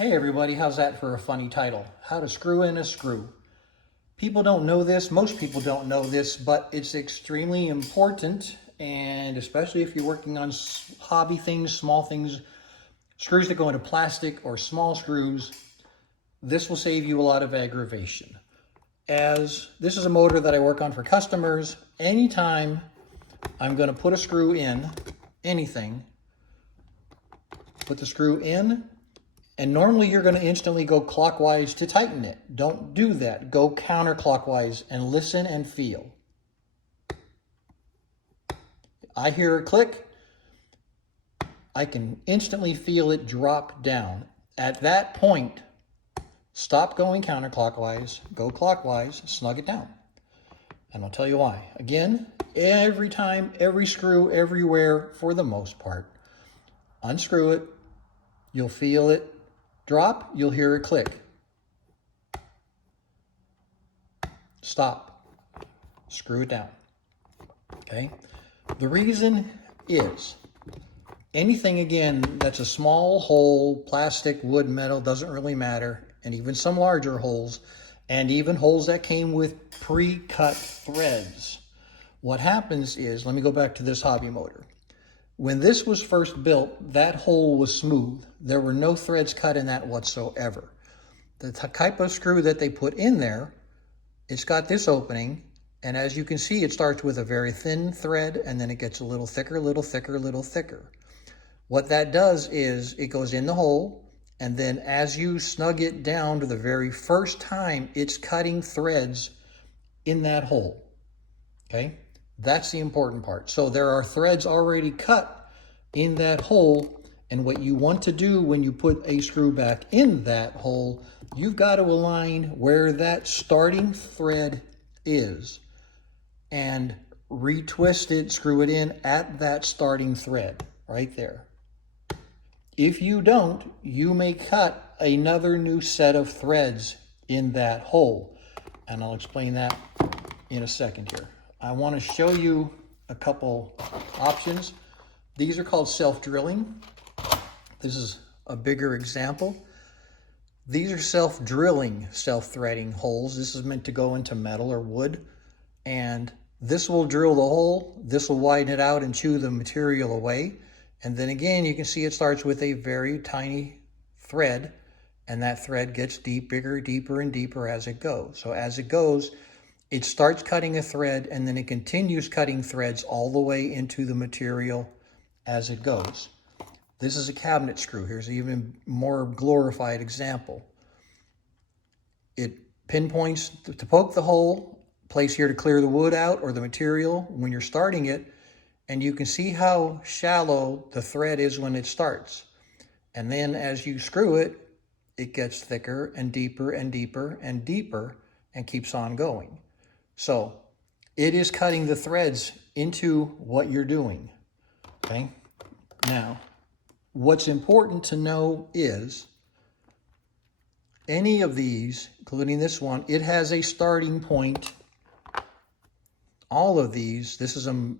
Hey everybody, how's that for a funny title? How to screw in a screw. People don't know this, most people don't know this, but it's extremely important, and especially if you're working on hobby things, small things, screws that go into plastic or small screws, this will save you a lot of aggravation. As this is a motor that I work on for customers, anytime I'm going to put a screw in anything, put the screw in, and normally you're going to instantly go clockwise to tighten it. Don't do that. Go counterclockwise and listen and feel. I hear a click. I can instantly feel it drop down. At that point, stop going counterclockwise, go clockwise, snug it down. And I'll tell you why. Again, every time, every screw, everywhere, for the most part. Unscrew it. You'll feel it drop, you'll hear a click. Stop. Screw it down. Okay? The reason is anything, again, that's a small hole, plastic, wood, metal, doesn't really matter, and even some larger holes, and even holes that came with pre-cut threads. What happens is, let me go back to this hobby motor. When this was first built, that hole was smooth. There were no threads cut in that whatsoever. The type of screw that they put in there, it's got this opening, and as you can see, it starts with a very thin thread, and then it gets a little thicker, little thicker, little thicker. What that does is it goes in the hole, and then as you snug it down to the very first time, it's cutting threads in that hole, okay? That's the important part. So there are threads already cut in that hole, and what you want to do when you put a screw back in that hole, you've got to align where that starting thread is and retwist it, screw it in at that starting thread right there. If you don't, you may cut another new set of threads in that hole, and I'll explain that in a second here. I want to show you a couple options. These are called self-drilling. This is a bigger example. These are self-drilling, self-threading holes. This is meant to go into metal or wood, and this will drill the hole. This will widen it out and chew the material away. And then again, you can see it starts with a very tiny thread, and that thread gets bigger, deeper, and deeper as it goes. So as it goes, it starts cutting a thread, and then it continues cutting threads all the way into the material as it goes. This is a cabinet screw. Here's an even more glorified example. It pinpoints to poke the hole, place here to clear the wood out or the material when you're starting it, and you can see how shallow the thread is when it starts. And then as you screw it, it gets thicker and deeper and deeper and deeper and keeps on going. So it is cutting the threads into what you're doing, okay? Now, what's important to know is any of these, including this one, it has a starting point. All of these, this is a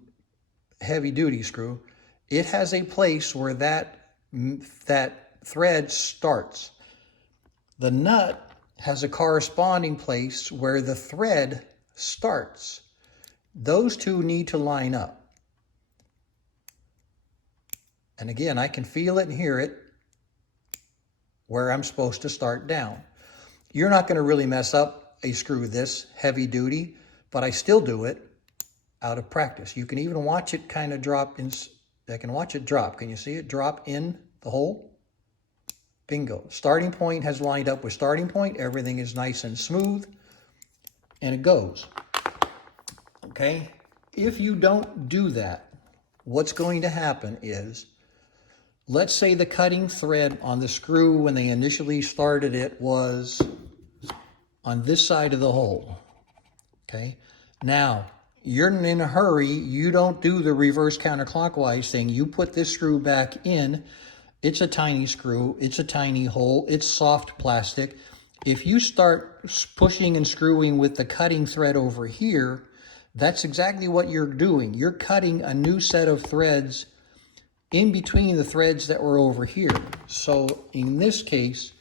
heavy duty screw, it has a place where that thread starts. The nut has a corresponding place where the thread starts. Those two need to line up. And again, I can feel it and hear it where I'm supposed to start down. You're not going to really mess up a screw this heavy duty, but I still do it out of practice. You can even watch it kind of drop in. I can watch it drop. Can you see it drop in the hole? Bingo. Starting point has lined up with starting point. Everything is nice and smooth, and it goes. Okay? If you don't do that, what's going to happen is, let's say the cutting thread on the screw when they initially started it was on this side of the hole. Okay? Now, you're in a hurry. You don't do the reverse counterclockwise thing. You put this screw back in. It's a tiny screw. It's a tiny hole. It's soft plastic. If you start pushing and screwing with the cutting thread over here, that's exactly what you're doing. You're cutting a new set of threads in between the threads that were over here. So in this case,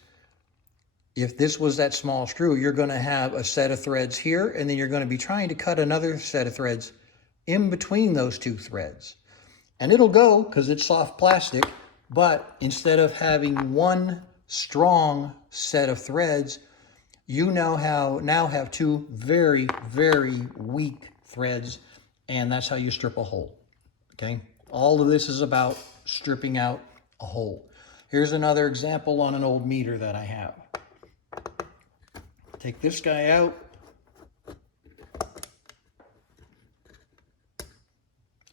if this was that small screw, you're going to have a set of threads here, and then you're going to be trying to cut another set of threads in between those two threads. And it'll go because it's soft plastic, but instead of having one strong set of threads, you now have two very, very weak threads, and that's how you strip a hole, okay? All of this is about stripping out a hole. Here's another example on an old meter that I have. Take this guy out.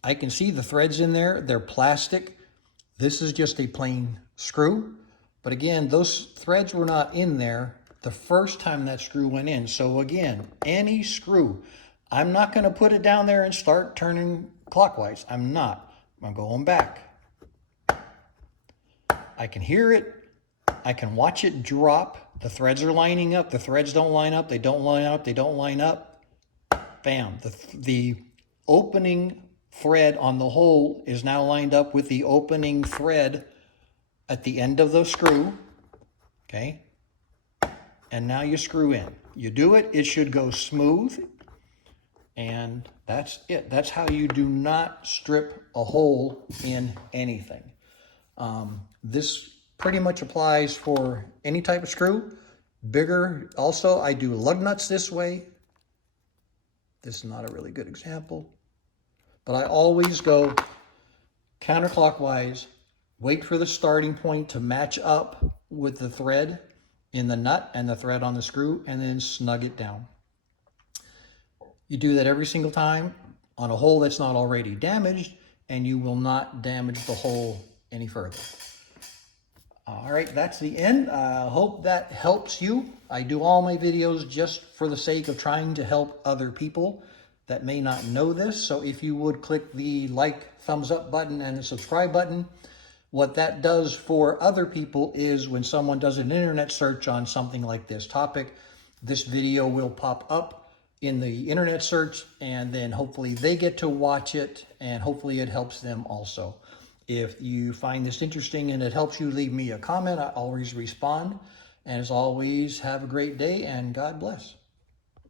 I can see the threads in there. They're plastic. This is just a plain screw. But again, those threads were not in there the first time that screw went in. So again, any screw, I'm not going to put it down there and start turning clockwise. I'm not. I'm going back. I can hear it. I can watch it drop. The threads are lining up. The threads don't line up. They don't line up. They don't line up. Bam. The opening thread on the hole is now lined up with the opening thread at the end of the screw. Okay. And now you screw in. You do it. It should go smooth. And that's it. That's how you do not strip a hole in anything. This pretty much applies for any type of screw. Bigger, also, I do lug nuts this way. This is not a really good example. But I always go counterclockwise, wait for the starting point to match up with the thread in the nut and the thread on the screw, and then snug it down. You do that every single time on a hole that's not already damaged, and you will not damage the hole any further. All right, that's the end. I hope that helps you. I do all my videos just for the sake of trying to help other people that may not know this. So if you would click the like, thumbs up button and the subscribe button, what that does for other people is when someone does an internet search on something like this topic, this video will pop up in the internet search, and then hopefully they get to watch it, and hopefully it helps them also. If you find this interesting and it helps you, leave me a comment. I always respond. And as always, have a great day and God bless.